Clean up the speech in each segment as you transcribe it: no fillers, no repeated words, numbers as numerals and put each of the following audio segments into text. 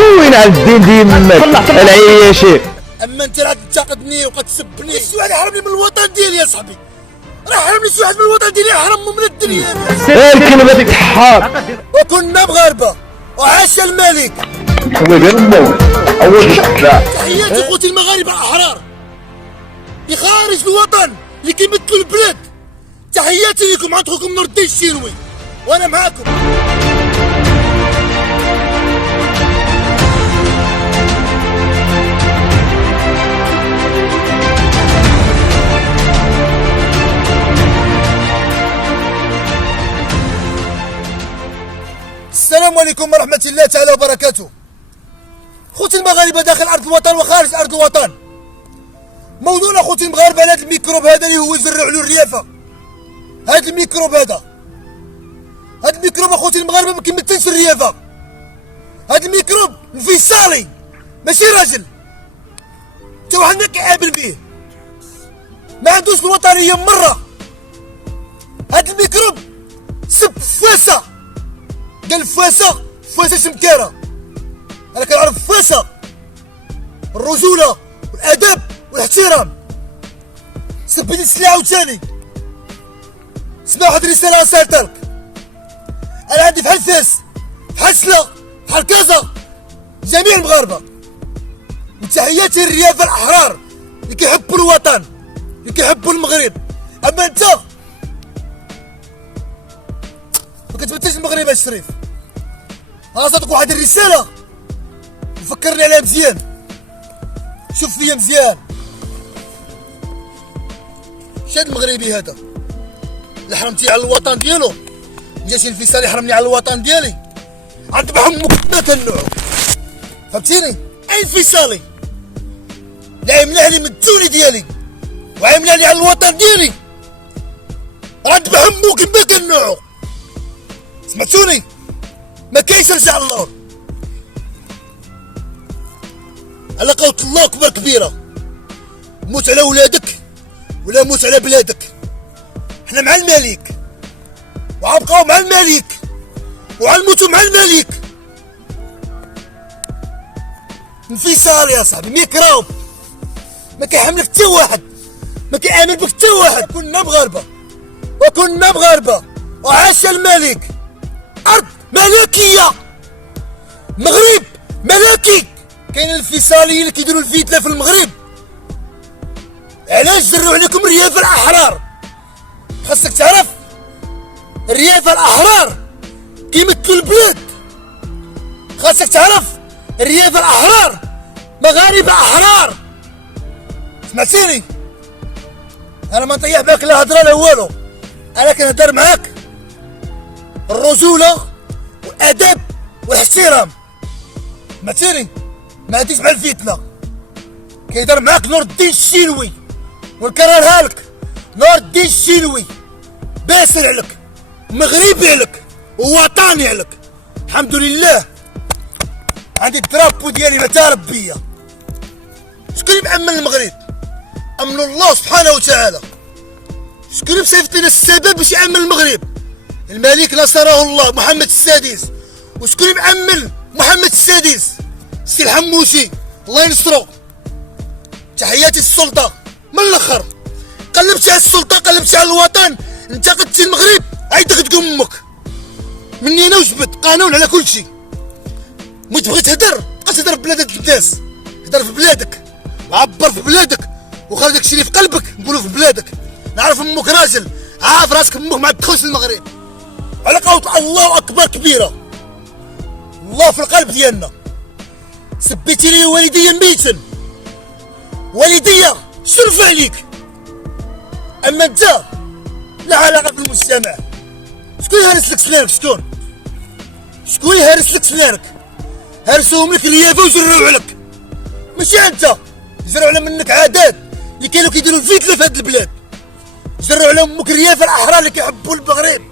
وين على الدين ديالك العياشي. اما انت راه تنتقدني وكتسبني، شي واحد حرمني من الوطن ديالي يا صاحبي، راه حرمني شي واحد من الوطن ديالي، حرمهم من الدنيا. الكلمه ديك حار. وكنا مغاربه وعاش الملك. هو ديال الموت اول شكل. تحياتي خوتي المغاربه الاحرار اللي خارج الوطن اللي كيمثلوا البلاد، تحياتي لكم. عند خوكم نور الدين الشينوي وانا معاكم. السلام عليكم ورحمة الله تعالى وبركاته. خوتي المغاربة داخل أرض الوطن وخارج أرض الوطن، موضوعنا خوتي المغاربة على هذا الميكروب هذا اللي هو زرعوا له الريافة. هذا الميكروب هذا اخوتي المغاربة ما كيمثلش الريافة. هذا الميكروب انفصالي ماشي راجل، تا واحد ما كيعامل به، ما عندوش الوطنية مرة. هذا الميكروب سب فاسة، قال فاسة سمكارة. انا كنعرف فاسة الرجولة والادب والاحترام. سبني السلاح عاوتاني. اسمع واحد الرسالة رسالتها لك. انا عندي بحال فاس، بحال سلا، بحال كازا، جميع المغاربة. وتحياتي للريافة الاحرار اللي كيحبوا الوطن، اللي كيحبوا المغرب. اما انت ما كتمثلش المغرب الشريف. عطاتك واحد الرسالة وفكرني عليها مزيان، شوف فيا مزيان. شاد المغربي هذا اللي حرمتي على الوطن ديالو، جا شي انفصال يحرمني على الوطن ديالي، عند بحمك ما كنوعو. فهمتيني؟ انفصالي اللي عاملها لي من الدولي ديالي وعاملها لي على الوطن ديالي، عند بحمك ما كنوعو. سمعتوني؟ ما كاينش رجع اللور. على قولة الله أكبر كبيرة، موت على ولادك ولا موت على بلادك. حنا مع الملك وغنبقاو مع الملك وغنموتو مع الملك. انفصال يا صاحبي، ميكروب ما كيحملك حتى واحد، ما كيعامل بك حتى واحد. كنا مغاربة وعاش الملك. أرض ملكية، مغرب ملكي. كاين الانفصاليين اللي كيديروا الفتنة في المغرب. علاش جروا عليكم الريافة الأحرار؟ خاصك تعرف الريافة الأحرار كيمثلوا البلاد. خاصك تعرف الريافة الأحرار مغاربة أحرار. سمعتيني؟ أنا ما نطيح معاك لا هضرة لا والو، أنا كنهضر معاك الرجولة والأدب والاحترام. سمعتيني؟ ما عنديش مع الفتنة. كيهضر معاك نور الدين الشينوي، ونكررها لك، نور الدين الشينوي باسل عليك، مغربي عليك، ووطني عليك. الحمد لله عندي الدرابو ديالي معترف بيا. شكون اللي مأمن المغرب؟ أمن الله سبحانه وتعالى. شكون اللي مصيفط لنا السبب باش يأمن المغرب؟ الملك نصره الله محمد السادس. وشكون اللي مأمن محمد السادس؟ السي الحموشي الله ينصرو. تحياتي السلطة من الاخر. قلبتي على السلطة، قلبتي على الوطن، انتقدتي المغرب، عيطك تقوم امك. مني انا وجبت قانون على كل شيء. مش تبغي تهدر بقى تهدر في بلاد الناس، هدر في بلادك وعبر في بلادك وخلي داك الشيء اللي في قلبك نقولوا في بلادك. نعرف امك راجل، عارف راسك امك ما تدخلش المغرب. على قولة الله اكبر كبيرة، الله في القلب ديالنا. سبيتي لي والديا ميتا، والديا شرف عليك. اما انت لا علاقة بالمجتمع. شكون يهرس لك سنانك؟ شكون يهرس لك سنانك؟ هرسوهم لك اليافا وجرعوا عليك، ماشي انت. جرعوا على منك عادات اللي كانوا كيديروا الفتنة في هاد البلاد. جرعوا على امك الريافة الاحرار اللي كيحبوا المغرب.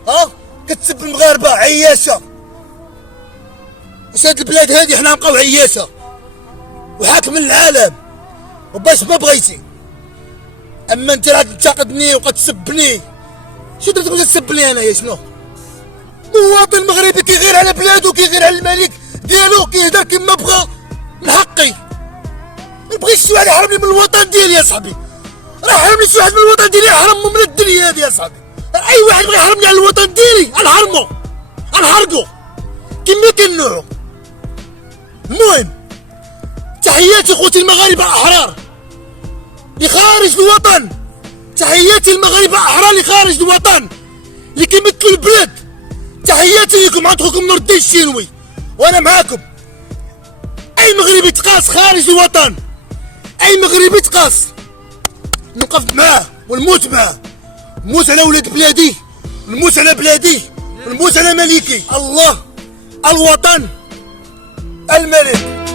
كتسب المغاربة عياشة. واش هاد البلاد هادي حنا نبقاو عياشة وحاكم العالم وباش ما بغيتي. اما انت راه تنتقدني وكتسبني. شنو درت باش تسبني انايا؟ شنو؟ مواطن مغربي كيغير على بلادو، كيغير على الملك ديالو، كيهدر كيما بغا. من الوطن ديالي يا صاحبي. راه حرمني شي واحد من الوطن ديالي حرمو من الدنيا هادي يا صاحبي. اي واحد بغى يحرمني على الوطن ديالي غنحرمو غنحرقو كما كنوعو. المهم تحياتي خوتي المغاربه الاحرار اللي خارج الوطن، تحياتي المغاربه الاحرار اللي خارج الوطن اللي كيمثلوا البلاد، تحياتي لكم عند خوكم نور الدين الشينوي وانا معاكم. اي مغربي تقاس خارج الوطن، اي مغربي تقاس نوقف معاه ونموت معاه، نموت على ولاد بلادي، نموت على بلادي، نموت على مليكي. الله، الوطن، الملك.